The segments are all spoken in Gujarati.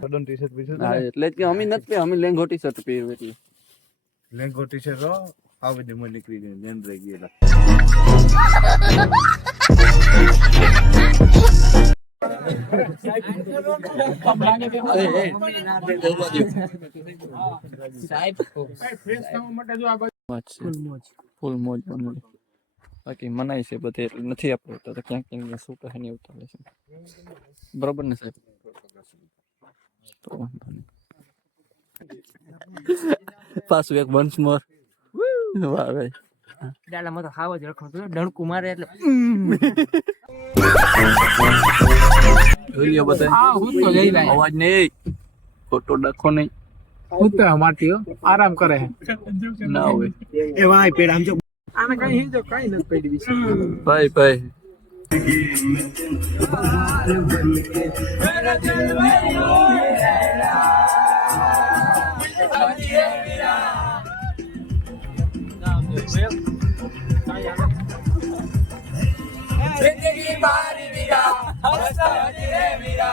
પડન ટી શર્ટ પીછું હા એટલે જ કે અમે નથી પે અમે લેંગો ટી શર્ટ પહેર્યું એટલે. લેંગો ટી શર્ટ રો આ બધી મને નીકળી ગઈ નેન રહી ગયેલા. ફૂલ મોજ બનોડી બાકી મનાય છે બધે એટલે નથી આપણે તો ક્યાંક ક્યાંક શું કહે નહીં ઉતારે છે. બરોબર ને સાહેબ? પાછું એક વન્સ મોર વાહ ભાઈ. ડાલામાં તો હાવ જ રખડતો ડણકું મારે એટલે જોઈ લ્યો બધા હા હું તો જઈ ભાઈ અવાજ નહીં. ખોટો ડખો નહીં. હું તો માટીઓ આરામ કરે ના હોય. એ ભાઈ પેડ આમ જો. આને કઈ હિંજો કઈ ન પડી. ભાઈ ભાઈ. ज़िंदगी मारी मिला हंसा मिले मिला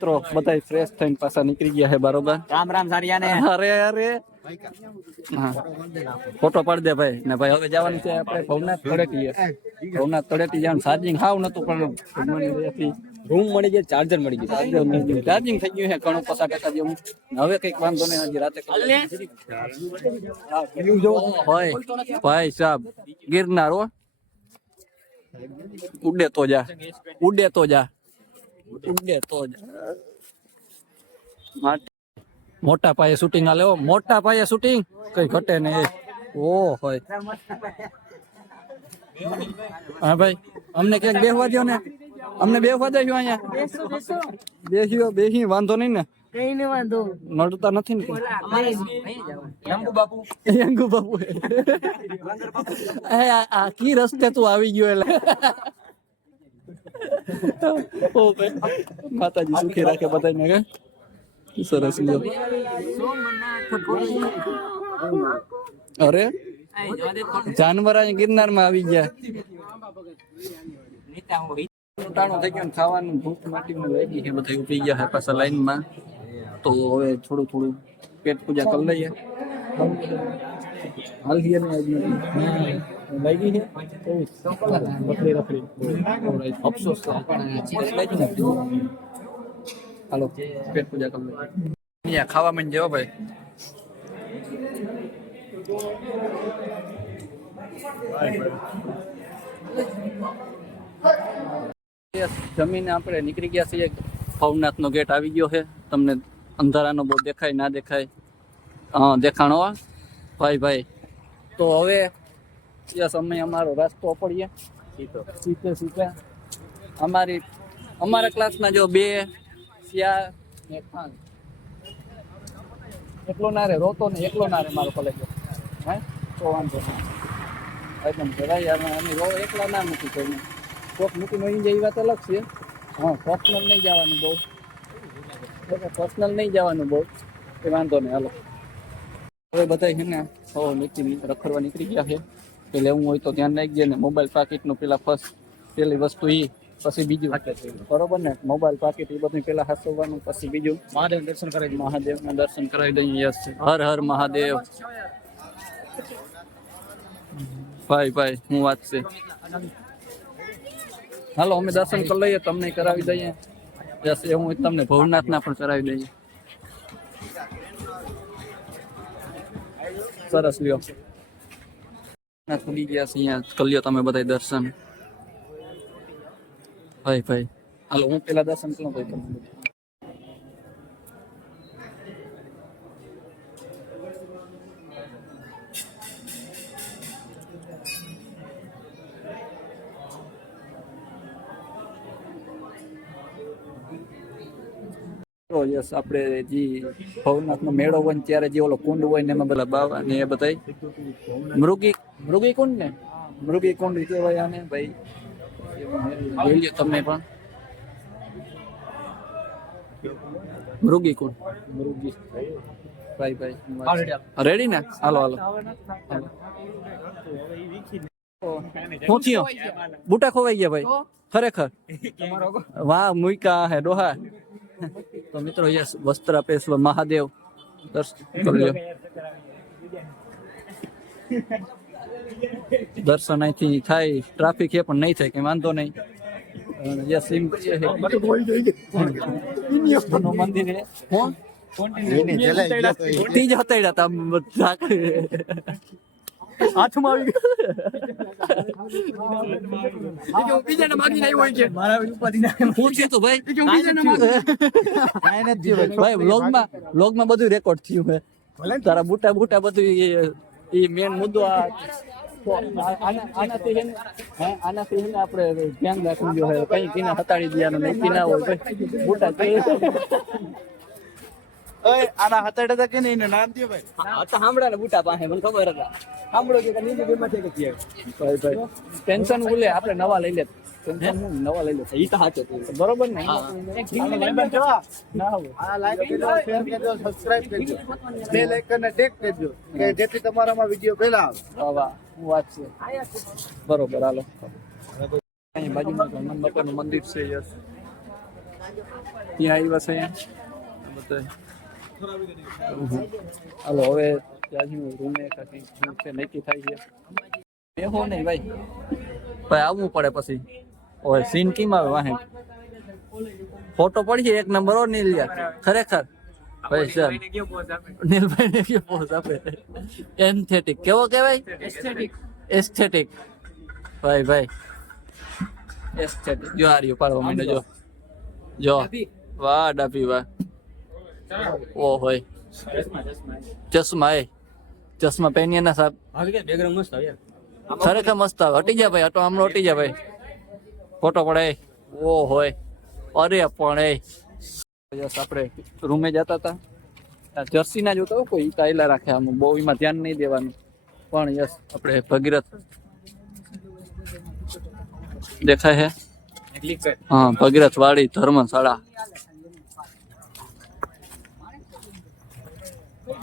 મિત્રો બધા ફ્રેશ થઈને પાછા નીકળી ગયા છે બરોબર? રામ રામ સારિયાને અરે અરે. હા. ફોટો પાડ દે ભાઈ. ને ભાઈ હવે જવાનું છે આપણે ભવનાથ તળેટી ભવનાથ તળેટી જવાનું. ચાર્જિંગ હાવ નતું પણ રૂમ મળી ગયા ચાર્જર મળી ગયું ચાર્જર મળી ગયું. ચાર્જિંગ થઈ ગયું છે ઘણું પસાર ટકા જેવું. હવે કંઈક વાંધો નહીં હજી રાતે ભાઈ ભાઈ સાહેબ ગિરનાર હો. ઉડે તો જા. ઉડે તો જા. ઉડે તો જા. મોટા પાયે શૂટિંગ આ મોટા પાયે શૂટિંગ કઈ ઘટે નહીં. ઓ હોય. હા ભાઈ અમને ક્યાંક બેસવા દો ને. અમને બેસવા દેજો અહીંયા. બેસ્યો બેસી. વાંધો નહીં ને. કઈ ને વાંધો. નડતા નથી ને બાપુ. યંગુ બાપુ. એ આ કી રસ્તે તું આવી ગયો એટલે. માતાજી સુખી રાખે બધાને કે સરસ અરે જાનવર ગિરનારમાં આવી ગયા થઈ ગયું ખાવાનું ભૂખ છે બધા ઊભી ગયા છે પાછા લાઈનમાં તો હવે થોડું થોડું પેટ પૂજા કરી લઈએ હાલ hier ને આજ નથી. લાગી છે? રખડી રખડી અફસોસ હાલો. પેટ પૂજા કરી ખાવા માંડ જવા ભાઈ. જમીને આપણે નીકળી ગયા છીએ. ભવનાથનો ગેટ આવી ગયો છે. તમને અંધારાનો બહુ દેખાય ના દેખાય. દેખાણો હો? ભાઈ ભાઈ. તો હવે યસ અમે અમારો રસ્તો પડીએ. સીધે. સીધે અમારી, અમારા ક્લાસના જો બે શિયા ને ખાન એકલો ના રે, રોતો ને એકલો ના રે મારો કોલેજ હે? તો વાંધો નહીં. એકદમ જરાય અમે અમે રો, એકલા ના મૂકી કોઈને કોક મૂકી નહીં જાય એ વાત અલગ છે. હા પર્સનલ નહીં જવાનું બહુ. પર્સનલ નહીં જવાનું બહુ. એ વાંધો નહીં, હાલો. હવે બધા છે ને હો નીકળી રખડવા નીકળી ગયા છે. કે લેવું હોય તો ધ્યાન રાખજે ને મોબાઈલ પાકીટનું પેલા ફર્સ્ટ પેલી વસ્તુ એ પછી બીજું. બરોબર ને? મોબાઈલ પાકીટ એ બધું પેલા હસવવાનું પછી બીજું? મહાદેવ દર્શન કરાવી મહાદેવના દર્શન કરાવી દઈએ યસ હર હર મહાદેવ. ભાઈ ભાઈ હું વાત છે. હાલો અમે દર્શન કરી લઈએ તમને કરાવી દઈએ. યસ એવું હોય તમને ભવનાથના પણ કરાવી દઈએ. સરસ લ્યો. ના ખુલી ગયા છે અહીંયા. કલ્યો લ્યો તમે બધા દર્શન. ભાઈ ભાઈ. હાલો, હું પેલા દર્શન કરું ભાઈ તમને. તો યસ આપણે જે ભવનાથનો મેળો હોય ને ત્યારે જે ઓલો કુંડ હોય ને એમાં બધા બાવા ને એ બધા મૃગી મૃગી કુંડ ને? મૃગી કુંડ કહેવાય આને ભાઈ. જોઈ લ્યો તમે પણ. મૃગી કુંડ. મૃગી ભાઈ ભાઈ રેડી ને? હાલો હાલો. હાલો. તો હું થયો? બુટા ખોવાઈ ગયા ભાઈ? તો? ખરેખર? વાહ મુઈકા હે ડોહા. તો મિત્રો યસ વસ્ત્ર પેશ્વ મહાદેવ દર્શન કરજો દર્શન અહીંથી થાય ટ્રાફિક એ પણ નહીં થાય કે વાંધો નહીં. યસ એમ કહીએ છે. નું મંદિર હે? હું તીજ હતાડ્યા તા બધા. હાથમાં આવી ગયું. રેકોર્ડ થયું હે તારા બુટા બુટા બધું મેન મુદ્દો આ આના- આનાથી આનાથી ધ્યાન રાખવું જોઈએ કઈ કિના હતાડી દેવાનું નહીં કિના હોય બુટા બુટા કે આના હતાડે હતા કે નહીં એનું નામ દે ભાઈ. સાંભળ્યા ને બુટા પાસે મને ખબર હતા. સાંભળો કે નીચે બેમાં છે કે છે ભાઈ ભાઈ ટેન્શન ભૂલે આપણે નવા લઈ લે. ટેન્શન હું નવા લઈ લે. ઈ તો બરોબર ને? ના આ લાઈક કરજો શેર કરજો સબસ્ક્રાઇબ કે જેથી તમારામાં વિડિયો પહેલા આવે. વાહ વાહ વાત છે. બરોબર હાલો. અહીં બાજુમાં હનુમાન બાપાનું મંદિર છે યસ. ત્યાં આવ્યા છે બધા હાલો હવે ત્યાંથી રૂમે કાંઈ શું છે નક્કી થાય છે. બેહો નહીં ભાઈ. ભાઈ આવવું પડે પછી. ઓય સીન કેમ આવે વાહે? ફોટો પડી એક નંબર ઓ નીલિયા ખરેખર. ભાઈ સર નીલભાઈ ને કે પોઝ આપે? એન્થેટિક કેવો કહેવાય? એસ્થેટિક એસ્થેટિક ભાઈ ભાઈ. એસ્થેટિક જો આ રહ્યું પાડવા માંડે જો. જો. વાહ ડાપી વાહ. ઓ હોય ચશ્મા એ. ચશ્મા પહેરીએ ના સાહેબ. આવી ગયા બેકગ્રાઉન્ડ મસ્ત ખરેખર મસ્ત આવે. હટી જા ભાઈ આટો આમ હટી જા ભાઈ. ફોટો પડે. ઓ હોય. અરે પણ એ. આપણે રૂમે જતા હતા. આ જર્સી ના જોતા હોય કોઈ કાયલા રાખે આમ. બહુ એમાં ધ્યાન નહીં દેવાનું. પણ યસ આપણે ભગીરથ દેખાય છે હા ભગીરથ વાડી ધર્મશાળા ભાઈ ભાઈ હવે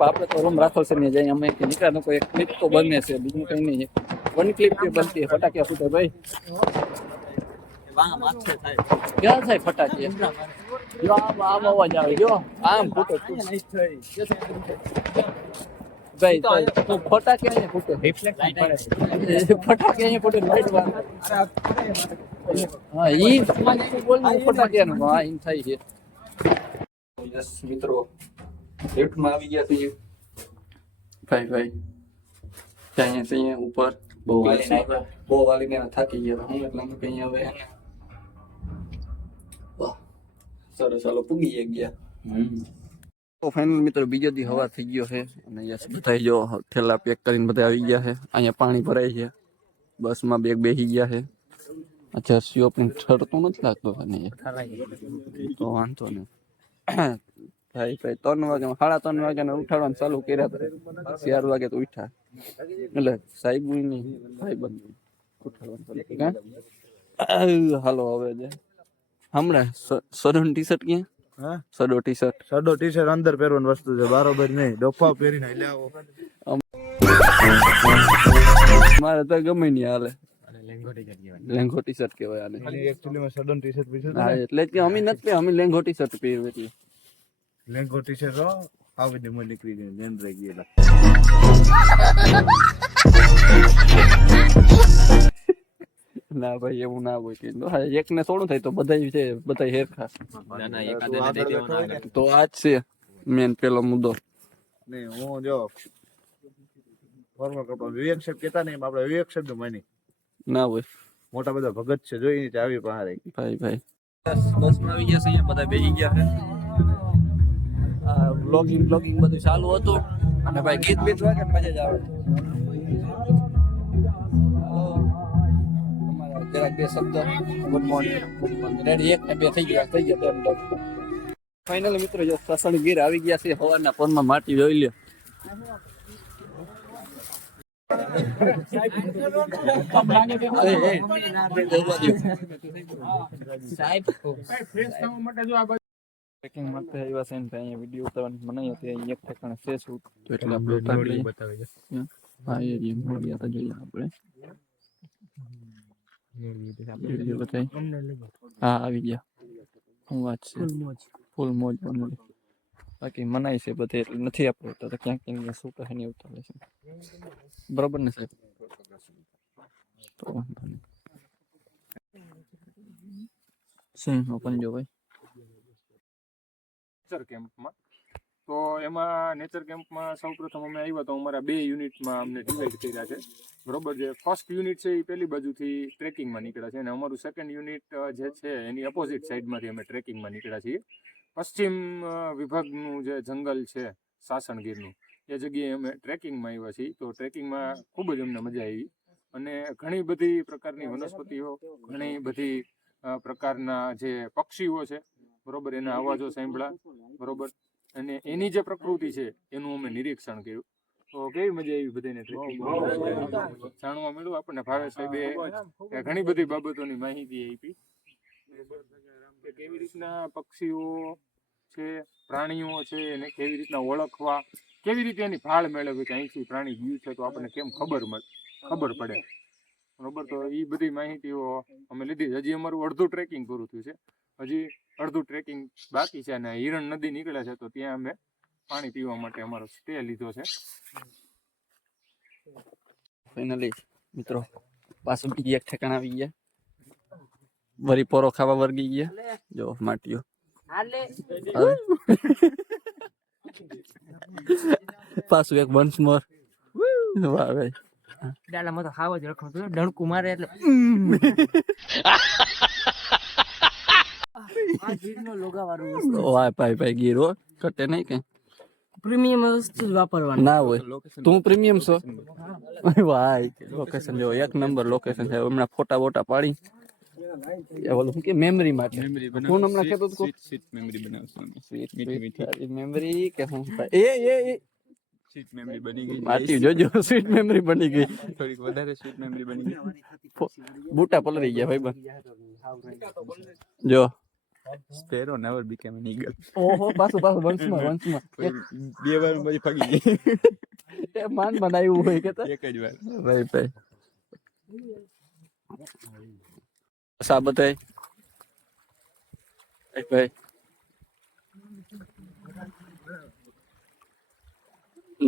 આપણે તો રૂમ રાખો છે ને જઈ અમે કે નીકળ્યા કોઈ એક ક્લિપ તો બને છે બીજું કઈ નહીં વન ક્લિપ કે બનતી ફટાકિયા ફૂટે ભાઈ વાહ માથે થાય ક્યાં થાય ફટાકિયા જો આમ આમ અવાજ આવે જો આમ ફૂટે ભાઈ તો તું ફટાકે અહીંયા ફૂટે રિફ્લેક્ટ પડે ફટાકે અહીંયા ફૂટે લાઈટ વાર હા ઈ બોલ ફટાકિયાનું હા એમ થાય છે યસ મિત્રો લિફ્ટમાં આવી ગયા છીએ. ભાઈ ભાઈ ત્યાં અહીંયા ઉપર બહુ વાલીને બહુ વાલીને થાકી ગયા હું એટલે અમે કઈ હવે સરસ ચાલો પૂગી ગયા તો ફાઇનલ મિત્રો બીજો દી હવા થઈ ગયો છે. અને યસ બધા જો થેલા પેક કરીને બધા આવી ગયા છે. અહીંયા પાણી ભરાય છે. બસમાં બેગ બેસી ગયા છે. અચ્છા જર્સીઓ પણ ઠરતો નથી લાગતો અને તો વાંધો નહીં. ભાઈ ભાઈ ત્રણ વાગે સાડા ત્રણ વાગે ઉઠાડવાનું ચાલુ કર્યા હતા ચાર વાગે તો ઉઠા એટલે સાહેબ નહીં ભાઈ બંધ ઉઠાડવાનું? હાલો હવે જે હમણાં સડો ટી શર્ટ ક્યાં? હા? સડો ટી શર્ટ સડો ટી શર્ટ અંદર પહેરવાની વસ્તુ છે બરોબર નહીં. ડોફા પહેરીને આવો. મારે તો ગમે નહીં હાલે. લેંગો ટી શર્ટ કહેવાય આને. એકચ્યુઅલી માં સડન ટી શર્ટ પીછું હા એટલે કે અમે નથી પહેર્યા, અમે લેંગો ટી શર્ટ પહેર્યું એટલે. લેંગો ટી શર્ટ રો આવી દે મને નીકળી ગઈ જેન રહી ગયેલા. ના ભાઈ એવું ના હોય કે. હા, એકને થોડું થાય તો બધા છે બધા હેરખા. ના ના એકાદે ને દઈ દેવાના તો આ જ છે મેન પેલો મુદ્દો. નહીં હું જો ફોર્મલ કપડા વિવેક સાહેબ કેતા નહીં આપણે વિવેક સાહેબનું માની ના હોય. મોટા બધા ભગત છે જોઈ આવી પાસે ભાઈ ભાઈ. બસમાં આવી ગયા છે અહીંયા બધા બેસી ગયા છે. બ્લોગિંગ બ્લોગિંગ બધું ચાલુ હતું. અને ભાઈ ગીત બીત વાગે મજા જ આવે. જરાક બે શબ્દ. ગુડ મોર્નિંગ રેડી એક ને બે થઈ ગયા થઈ ગયા ફાઇનલ મિત્રો જો સસણ ગીર આવી ગયા છે સવારના ફોનમાં માટી જોઈ લ્યો. એ, એ, જોવા દ્યો. ટ્રેકિંગ માટે આવ્યા છે ને અહીંયા વીડિયો ઉતારવાની મનાઈ હતી એક ઠેકાણે છે શું તો એટલે આપણે ઉતારી લઈએ. હા એ મોડિયા તો જોઈએ આપણે હા આવી ગયા હું વાત છે ફૂલ મોજ બનેલી બાકી મનાય છે બધે એટલે નથી આપણે તો ક્યાંક ક્યાંક શું કહે નહીં ઉતારે છે. બરોબર ને સાહેબ? તો સિંહનો પંજો ભાઈ? નેચર કેમ્પમાં. તો એમાં નેચર કેમ્પમાં સૌપ્રથમ અમે આવ્યા તો અમારા બે યુનિટમાં અમને ડિવાઈડ કર્યા છે. બરોબર જે ફર્સ્ટ યુનિટ છે એ પેલી બાજુથી ટ્રેકિંગમાં નીકળ્યા છે અને અમારું સેકન્ડ યુનિટ જે છે એની અપોઝિટ સાઈડમાંથી અમે ટ્રેકિંગમાં નીકળ્યા છીએ. પશ્ચિમ વિભાગનું જે જંગલ છે સાસણગીરનું એ જગ્યાએ અમે ટ્રેકિંગમાં આવ્યા છીએ. તો ટ્રેકિંગમાં ખૂબ જ અમને મજા આવી. અને ઘણી બધી પ્રકારની વનસ્પતિઓ ઘણી બધી પ્રકારના જે પક્ષીઓ છે બરોબર એના અવાજો સાંભળ્યા બરોબર. અને એની જે પ્રકૃતિ છે એનું અમે નિરીક્ષણ કર્યું. તો કેવી મજા આવી બધાને જાણવા મળ્યું? આપણને ભાવે સાહેબે ઘણી બધી બાબતોની માહિતી આપી. કે કેવી રીતના પક્ષીઓ છે, પ્રાણીઓ છે, એને કેવી રીતના ઓળખવા, કેવી રીતે એની ફાળ મેળવવી કે અહીંથી પ્રાણી ગયું છે તો આપણને કેમ ખબર ખબર પડે. બરોબર? તો એ બધી માહિતીઓ અમે લીધી. હજી અમારું અડધું ટ્રેકિંગ પૂરું થયું છે. હજી અડધું ટ્રેકિંગ બાકી છે અને હિરણ નદી નીકળે છે તો ત્યાં અમે પાણી પીવા માટે અમારો સ્ટે લીધો છે. ફાઇનલી મિત્રો, પાછું બીજી એક ઠેકાણા આવી ગયા. વરી પોરો ખાવા વર્ગી ગયા? જો માટીઓ. પાછું એક વન્સ મોર વાહ ભાઈ. ડાલામાં તો ખાવા જ રખડતો ડણકું મારે એટલે. આ લોગાવાળું વસ્તુ ભાઈ ભાઈ ગીરો કટે નહીં કઈ. પ્રીમિયમ વસ્તુ ના હોય. તું પ્રીમિયમ છો? ભાઈ લોકેશન જો એક નંબર લોકેશન છે. હમણાં ફોટા બોટા પાડી. ઓલું કે મેમરી માટે. હું હમણાં કહેતો હતો સ્વીટ મેમરી બનાવશું સ્વીટ મીઠી મીઠી મેમરી કે હું એ એ એ. સ્વીટ મેમરી બની ગઈ. માટી જોજો સ્વીટ મેમરી બની ગઈ. થોડીક વધારે સ્વીટ મેમરી બની ગઈ. બૂટા પલરી ગયા ભાઈ બન જો. Sparrow never became an eagle ઓહો પાછું પાછું વંશમાં વંશમાં. બે વાર બધી ફગી ગઈ. એ માન બનાવ્યું હોય કે તો. એક જ વાર. ભાઈ ભાઈ. સા બધાય ભાઈ ભાઈ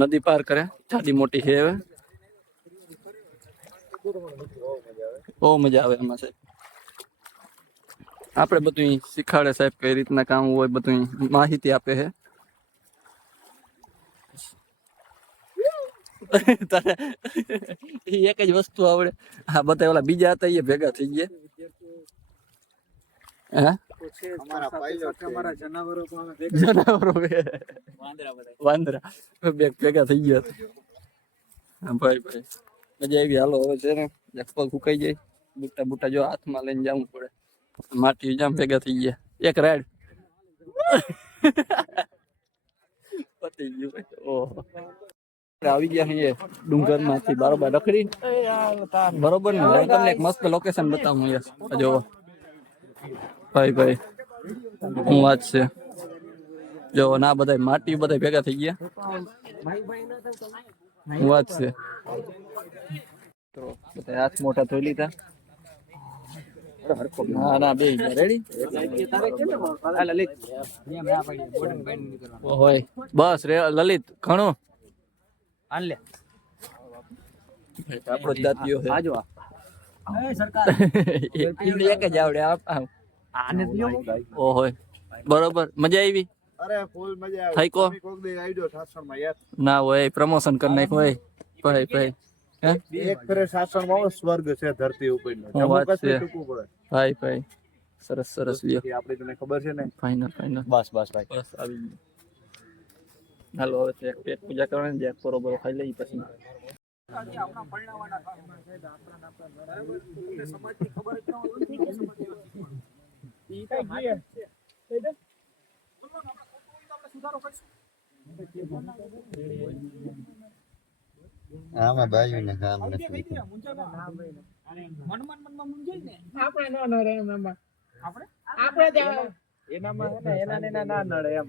નદી પાર કરે જાડી મોટી છે હવે બહુ મજા આવે એમાં સાહેબ. આપણે બધું શીખાડે સાહેબ કઈ રીતના કામ હોય, બધું માહિતી આપે છે તારે એક જ વસ્તુ આવડે. હા બધા ઓલા બીજા હતા એ ભેગા થઈ ગયા. હે? અમારા પાયલોટ છે. જનાવરો વાંદરા બે ભેગા થઈ ગયા હા ભાઈ ભાઈ. મજા આવી હાલો હવે છે ને એક પગ ફૂકાઈ જાય. બુટ્ટા બુટા જો હાથમાં લઈને જવું પડે. માટી જામ ભેગા થઈ ગયા. એક રાઈડ. પતી ગયું. ઓહો. આવી ગયા છીએ ડુંગરમાંથી બરોબર રખડી બરોબર ને હું તમને એક મસ્ત લોકેશન બતાવું યસ જો ભાઈ ભાઈ હું વાત છે જો ના બધા માટી બધા ભેગા થઈ ગયા હું વાત છે તો બધા હાથ મોટા ધોઈ લીધા ના ના બે રેડી હોય બસ રે લલિત ઘણું હાલ લે આપણો જ દાંતિયો છે આજો એને એક જ આવડે આપ- આમ. આને પીઓ ઓહો બરોબર મજા આવી અરે ફૂલ મજા આવે થાયકો? તમે કોક દી આઈડો સાસણમાં યાર ના હોય પ્રમોશન કરી નાખ હોય ભાઈ ભાઈ હે એક ફેરે સાસણમાં આવો સ્વર્ગ છે ધરતી ઉપરનો શું જમ્મુ વાત કાશ્મીર છે. ટૂંકું પડે ભાઈ ભાઈ સરસ સરસ લ્યો એ આપણે તને ખબર છે ને ફાઇનલ ફાઇનલ બસ બસ ભાઈ બસ આવી ગયું હાલો હવે એક પેટ પૂજા કરવાની છે એક બરોબર ખાઈ લઈ પછી. આમાં બાજુ ને કામ નથી એનામાં હે ને? એના ને એના ના નડે એમ.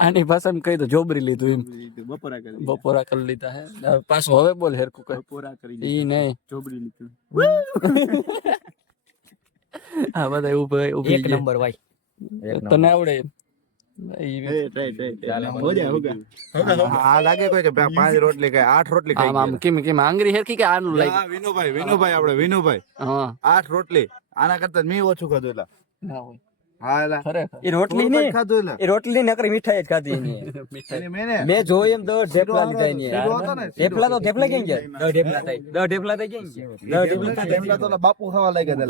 આની ભાષામાં કઈ તો જોબરી લીધું એમ. બપોરા કરી બપોરા કરી લીધા હે. પાછું હવે બોલ હેરકું કઈ બપોરા કરી ઈ નહીં. જોબરી લીધું. આ બધા ઊભા ઊભી એક. નંબર ભાઈ. તને આવડે આનું લઈ? હા વિનુભાઈ વિનુભાઈ આપણે વિનુભાઈ. આઠ રોટલી. આના કરતા મેં ઓછું ખાધું એટલે. એ રોટલી થોડુંક જ ને ખાધું એટલે. એ રોટલી નકરી મીઠાઈ જ ખાધી એની. મીઠાઈ એની મેં ને. એમ દસ ઢેફલા લીધા એની સીધો હતો ને, સીધો. ઢેફલા તો ઢેફલા કેમ ગયા? દસ ઢેફલા થાય દસ ઢેફલા થઈ ગયા? દસ ઢેફલા ઢેફલા તો બાપુ ખાવા લાગ્યા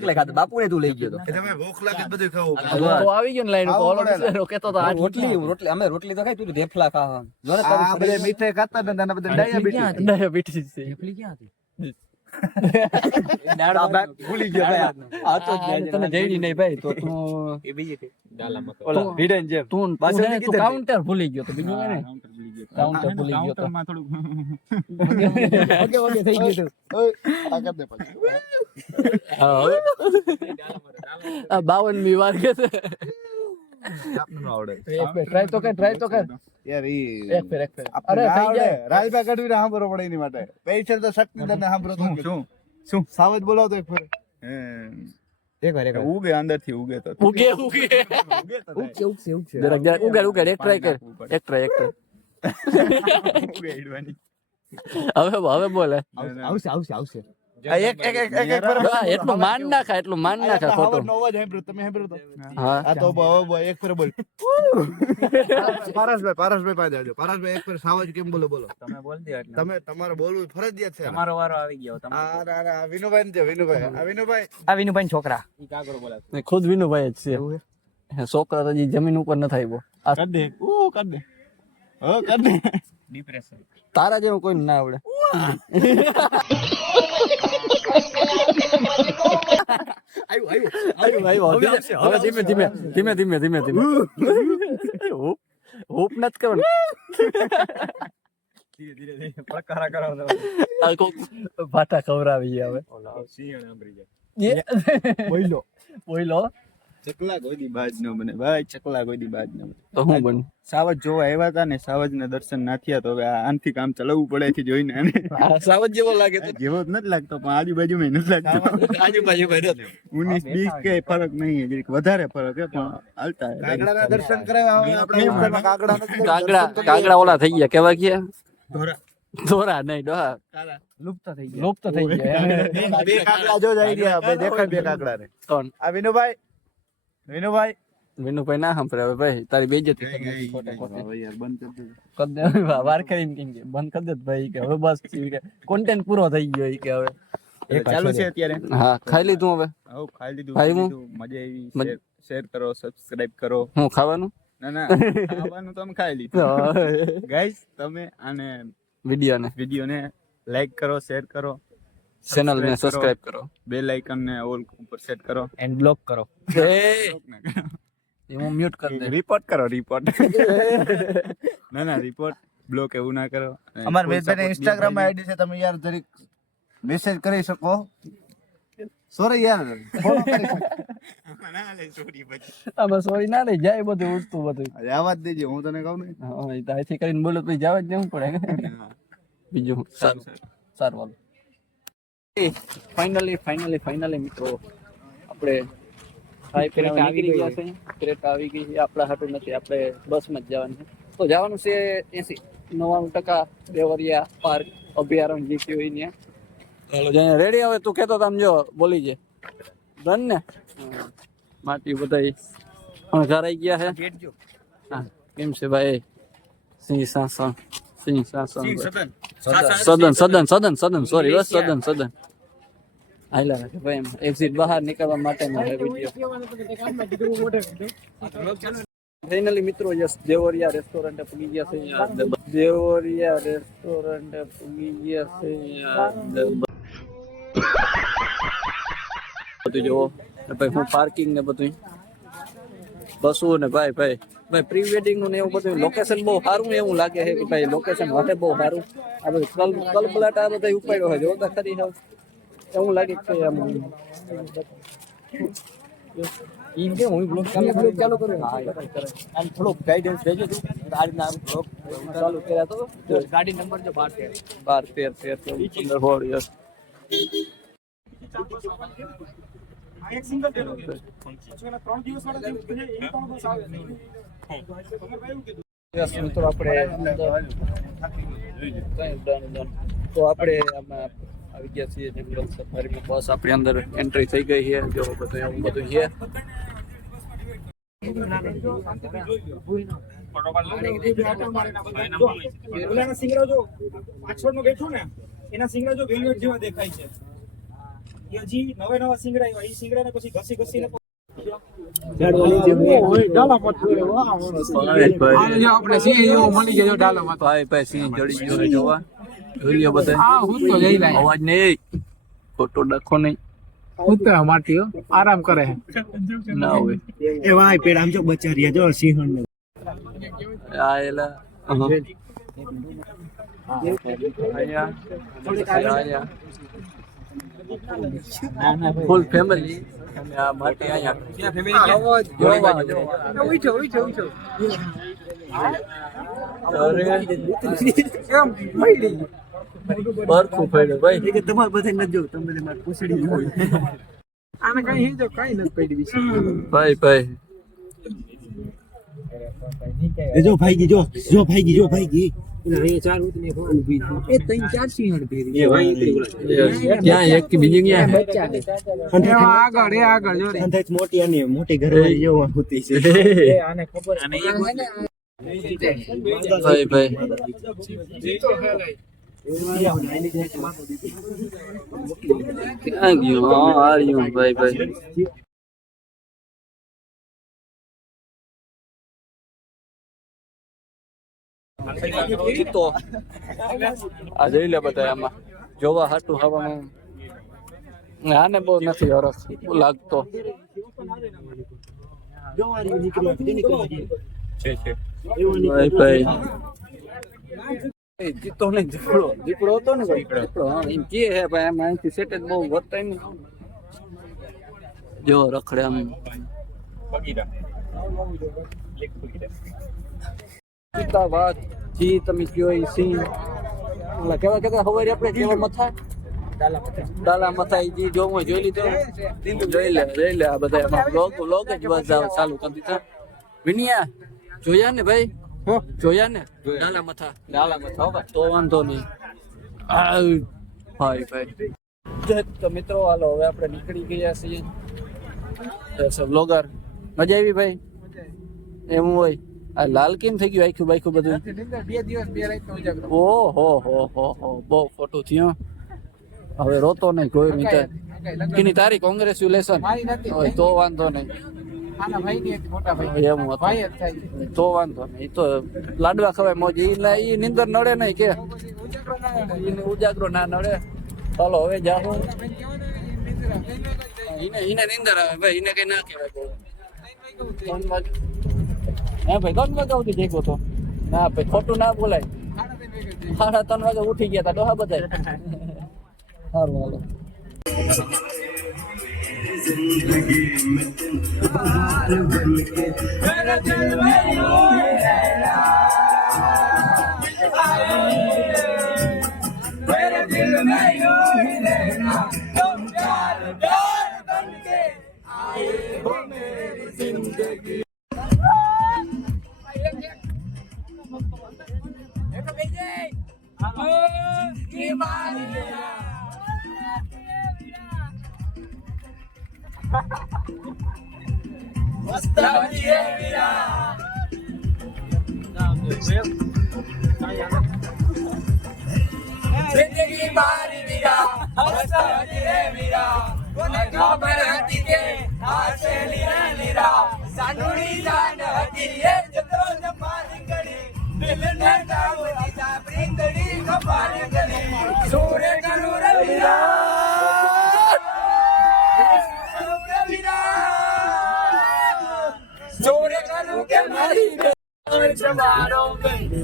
એકલા ને તું લઈ ગયો તો. તમે ભૂખ લાગે બધું ખાવું તો આવી ગયો ને લાઈન ઓલો બિચારો તો રોટલી રોટલી અમે રોટલી તો ખાઈ તું ઢેફલા ખાવા જો ને મીઠાઈ ખાતા ને બધા ડાયાબિટીસ ડાયાબિટીસ છે ક્યાં હતી? આ બાગ ભૂલી ગયો આ તો તને જઈડી નહીં ભાઈ તો તું ઓલા હિડન જેમ. તું તું ની તું કીધું. કાઉન્ટર ભૂલી ગયો તો બીજું કઈ કાઉન્ટર ભૂલી ગયો. તો. કાઉન્ટરમાં થોડુંક ઓકે ઓકે થઈ ગયું આ કર દે પછી હા. હવે. આ બાવન મી વાર કે ટ્રાય તો કર ટ્રાય તો કર યાર ઈ એક ફેર એક ફેર આપણે અરે ના થઈ આવડે. જાય રાજભાઈ ગઢવીને સાંભળવો પડે એની માટે પૈસા તો શક્તિ તને સાંભળો તો શું શું સાવજ બોલાવતો એક ફેર હે, એક વાર એક વાર ઉગે અંદરથી ઉગે તો ઉગે ઉગે ઉગશે ઉગશે ઉગશે જરાક જરાક ઉગાડ ઉગાડ એક ટ્રાય કર એક ટ્રાય એક ટ્રાય ઉગે ઈડવાની. હવે હવે બોલે આવશે આવશે આવશે આ એક એક એટલું માન નાખા એટલું માન નાખા ખોટું. સાવજનો અવાજ સાંભળ્યો તમે સાંભળ્યો તો? હા. આ તો બ- એક ફેર બોલ. પારસભાઈ પારસભાઈ પાસે આવજો પારસભાઈ એક ફેર સાવજ કેમ બોલો બોલો. તમે બોલ દે એટલે. તમે તમારે બોલવું ફરજિયાત છે. તમારો વારો આવી ગયો તમે આ ના, ના, વિનુભાઈ ને વિનુભાઈ. આ વિનુભાઈ આ વિનુભાઈ છોકરા. ને ખુદ વિનુભાઈ જ છે. છોકરા તો જમીન ઉપર ન થાય આ કર દે. ઓ કર દે. હો કર દે. ડિપ્રેશન તારા જેવું કોઈ ના આવડે. ધીમે ધીમે ધીમે ધીમે. ધીમે ધીમે હૂપ નથી કરવાનું ભાટા ખવડાવી હવે સિંહણ આંબરી જાય બોઈલો બોઈલો ચકલા કોઈ દી બાજ ન બને. ભાઈ ચકલા કોઈ દી બાજ ન બને. તો હું બન? સાવજ જોવા આવ્યા હતા ને સાવજ ને દર્શન ના થયા તો હવે આનથી કામ ચલાવવું પડે છે જોઈને આને. સાવજ જેવો લાગે તો. જેવો નથી લાગતો પણ આજુબાજુ નથી લાગતો. આજુબાજુ ભાઈ ઉન્નીસ બીસ કે ફરક નહીં જરીક વધારે ફરક હે પણ હાલતા હે. દર્શન કરાવ્યા આપણે કાગડા કાગડા કાગડા ઓલા થઈ ગયા કેવા ગયા? ધોરા. નહીં ડોહા. લુપ્ત થઈ ગયા. લુપ્ત થઈ ગયા. બે કાગડા જો જાય રહ્યા બે દેખાય બે કાગડા ને કોણ? આ વિનુભાઈ વિનુભાઈ? વિનુભાઈ ના સાંભળે. હવે ભાઈ તારી બેજતી કરી ખોટે ખોટે. યાર બંધ કરી દે. કર દે વાર કરીને કેમ કે? બંધ કરી દે ભાઈ કે હવે બસ કોન્ટેન્ટ પૂરો થઈ ગયો કે હવે. ચાલુ છે અત્યારે? હા ખાઈ લીધું હવે. હવ ખાઈ લીધું ખાઈ હું? લીધું. મજા આવી. શેર- કરો સબસ્ક્રાઇબ કરો. હું ખાવાનું? ના ના ખાવાનું તમે ખાઈ લીધું. ગાઈસ તમે આને વિડિયોને. ને વિડિયો ને લાઈક કરો શેર કરો. ચેનલ ને સબસ્ક્રાઇબ કરો. બેલ આઇકન ને ઓલ ઉપર સેટ કરો. એન્ડ બ્લોક કરો. એ. હું મ્યુટ કરી દે રિપોર્ટ કરો રિપોર્ટ ના ના રિપોર્ટ બ્લોક એવું ના કરો. અમાર વેદભાઈ ઇન્સ્ટાગ્રામ આઈડી છે તમે યાર જરીક મેસેજ કરી શકો. સોરી યાર. Follow કરી શકો. ના લે, સોરી પછી. આમાં સોરી ના લે જાય બધું ઉડતું બધું. આવા જ દેજે હું તને કહું ને. હા અહીંથી કરીને બોલો તો જવા જ દેવું પડે. બીજું? સારું સારું. વાલો ફાઇનલી ફાઇનલી ફાઇનલી મિત્રો આપણે ખાઈ પીને આવી ગયા છે. ક્રેટ આવી ગઈ છે. આપણા હાટું નથી આપણે બસમાં જ જવાનું છે. તો જવાનું છે એસી નવ્વાણું ટકા દેવરિયા પાર્ક અભયારણ જીતી હોય ત્યાં. ચાલો જઈને રેડી હવે તું કહેતો તમ જો બોલી જે. ડન ને. માટી બધાય અણઘારાઈ ગયા છે. હા કેમ છે ભાઈ? સિંહ સાસણ સિંહ સાસણ. સદન સદન સદન સદન સોરી બસ સદન સદન. આયલા રાખે ભાઈ એમ એક્ઝિટ બહાર નીકળવા માટે ફાઇનલી મિત્રો યસ દેવરિયા રેસ્ટોરન્ટ પૂગી ગયા છે યાર. દેવરિયા રેસ્ટોરન્ટ પૂગી ગયા છે યાર. બધું જોવો. ભાઈ હું પાર્કિંગ ને બધું બસું ને ભાઈ ભાઈ. ભાઈ પ્રી વેડિંગનું એવું બધું લોકેશન બહુ સારું એવું લાગે છે કે ભાઈ લોકેશન વધે બહુ સારું. આ બધું કલ કલબલાટ આ બધા ઉપાડ્યો હોય જોતા ખરી હવે એવું લાગે કે આમ. કે હું બ્લોગ ચાલુ ચાલુ કર્યો. આમ થોડુંક ગાઈડન્સ દેજો તું. ગાડી નામ બ્લોગ ચાલુ કર્યા તો? ગાડી નંબર જો બાર તેર. બાર તેર તેર ચૌદ પંદર સોળ યસ. એક સિંગલ ડેલો પછી એના ત્રણ દિવસ વાળા જે છે, એ પણ બસ આવે તમે ભાઈ કીધું યસ મિત્રો આપણે. તો આપણે આમાં આવી ગયા છીએ જંગલ સફારીમાં બસ. આપણી અંદર એન્ટ્રી થઈ ગઈ છે જો બધું એવું બધું છે. એના સિંગડા જો પાછળનો બેઠો ને એના સિંગડા જો વેલ્યુટ જેવા દેખાય છે. એ હજી નવા નવા સિંગડા આવ્યા એ સિંગડાને પછી ઘસી ઘસીને ભાઈ ભાઈ. સિંહ ચડી ગયો છે જોવા. જોઈ લ્યો બધા. અવાજ નહીં. ખોટો ડખો આરામ કરે ના હોય. એ વાય પેડ આમ જો બચારિયા જો સિંહણ આ એલા. અહીંયા. અહીંયા. ફૂલ ફેમિલી માટે ભાઈ. ન જો તમે આને કઈ કઈ ભાઈ ભાઈ. જો ભાઈ જો જો ભાઈ જો. મોટી હોતી છે. આને ખબર ભાઈ ભાઈ. ક્યાં ગયું? હા આ રહ્યું ભાઈ ભાઈ. ચિત્તો આ જોઈ લે બધા આમાં. જોવા હાટું હવામાં આને બહુ નથી હરખ લાગતો. ચિત્તો ને દીપડો દીપડો હતો ને દીપડો એમ કે હે ભાઈ એમ અહીંથી સેટ જ બહુ વધતા ને. જો રખડે આમ. ચિત્તા વાત જી તમે કયો એ સિંહ. કેવા કેવા હવારી આપણે કેવા મથા? ડાલા મથા જી જો હું જોઈ લીધો? જોઈ લે જોઈ લે આ બધા એમાં લોક લોક જ બસ ચાલુ કરી દીધા. વિનિયા જોયા ને ભાઈ? જોયા ને? ડાલા મથા. ડાલા મથા તો વાંધો નહીં. હા ભાઈ. ભાઈ તો મિત્રો હાલો હવે આપણે નીકળી ગયા છીએ. બસ બ્લોગર મજા આવી ભાઈ? એમ હોય. આ લાલ કેમ થઈ ગયું આખું બાઈખું બધું? બે દિવસ બે રાત ઉજાગરો. ઓ હો હો હો હો બહુ ખોટું થયું હવે રોતો નહીં કોઈ નહીં કેની તારી કોંગ્રેચ્યુલેશન. હોય તો વાંધો નહીં. તો વાંધો નહીં. તો લાડવા ખવાય મોજ. એ નિંદર નડે નહીં કે. ઉજાગરો ના નડે. ચાલો હવે ઈને નિંદર આવે. ભાઈ એને કઈ ના કહેવાય ત્રણ વાગે હે ભાઈ ત્રણ વાગે સુધી જગ્યો તો ના ભાઈ ખોટું ના બોલાય સાડા ત્રણ વાગે ઉઠી ગયા તા ડોહા બધા સારું હાલો ચોરે કરું કે મારી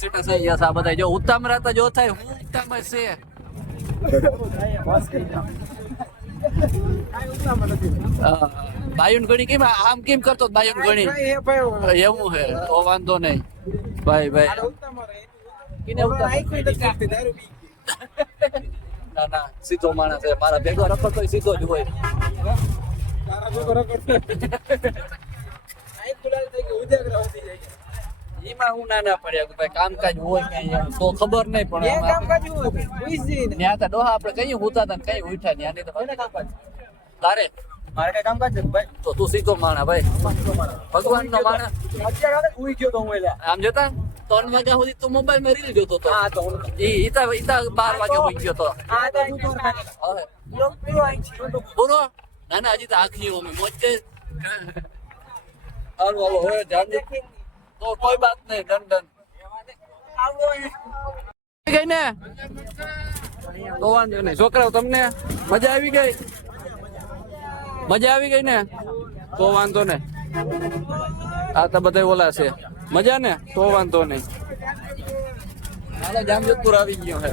સીટા છે અહીંયા છે આ બધા જો ઉત્તમ રહેતા જો થાય હું ઉત્તમ છે. બાયુન ગણી કેમ આમ કેમ કરતો બાયુન ગણી? એવું છે તો વાંધો નહીં. ભાઈ ભાઈ. ના ના સીધો માણસ છે. મારા ભેગો રખડતો સીધો જ હોય. એમાં હું ના ના પડ્યા કે ભાઈ કામકાજ હોય કઈ તો ખબર નહીં પણ આમાં- ત્યાં તો ડોહા આપણે કઈ હુતા હતા કઈ ઉઠા ત્યાં નહીં તો કામકાજ? તારે? મારે કઈ કામકાજ ભાઈ? તો તું સીધો માણા ભાઈ. ભગવાન નો માણા. અત્યારે ઉઈ ગયો તો હું એટલે આમ જોતા? ત્રણ વાગ્યા સુધી તું મોબાઈલમાં રીલ જોતો હતો. હા તો ઈ ઈતા ઈતા બાર વાગે ઉઈ ગયો તો. હા તો છે પૂરો ના ના હજી તો આખરી મોજ. કે હાલો હાલો ધ્યાન દે. તો કોઈ બાત નહીં ડન ડન. ગઈ ને? તો વાંધો નહીં. છોકરાઓ તમને મજા આવી ગઈ? મજા આવી ગઈ ને? તો વાંધો ને આ તો બધા ઓલા છે. મજા ને? તો વાંધો નહીં. જામજોધપુર આવી ગયો હે.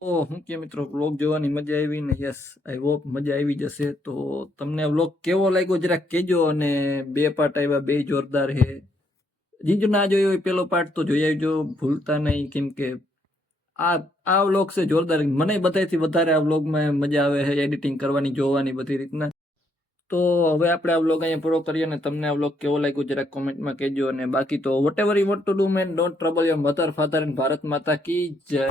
ઓ હું કે મિત્રો વ્લોગ જોવાની મજા આવી ને? યસ આઈ હોપ મજા આવી જશે. તો તમને વ્લોગ કેવો લાગ્યો? જરાક કહેજો અને બે પાર્ટ આવ્યા બે જોરદાર હે. જીજો ના જોયો હોય પેલો પાર્ટ તો જોઈ આવજો, ભૂલતા નહીં, કેમ કે આ આ વ્લોગ છે જોરદાર. મને બધાથી વધારે આ વ્લોગમાં મજા આવે છે, એડિટિંગ કરવાની, જોવાની બધી રીતના. તો હવે આપણે આ વ્લોગ અહીંયા પૂરો કરીએ અને તમને આ વ્લોગ કેવો લાગ્યો જરાક કોમેન્ટમાં કહેજો. અને બાકી તો whatever you want to do man don't trouble your mother father and Bharat માતા કી જય.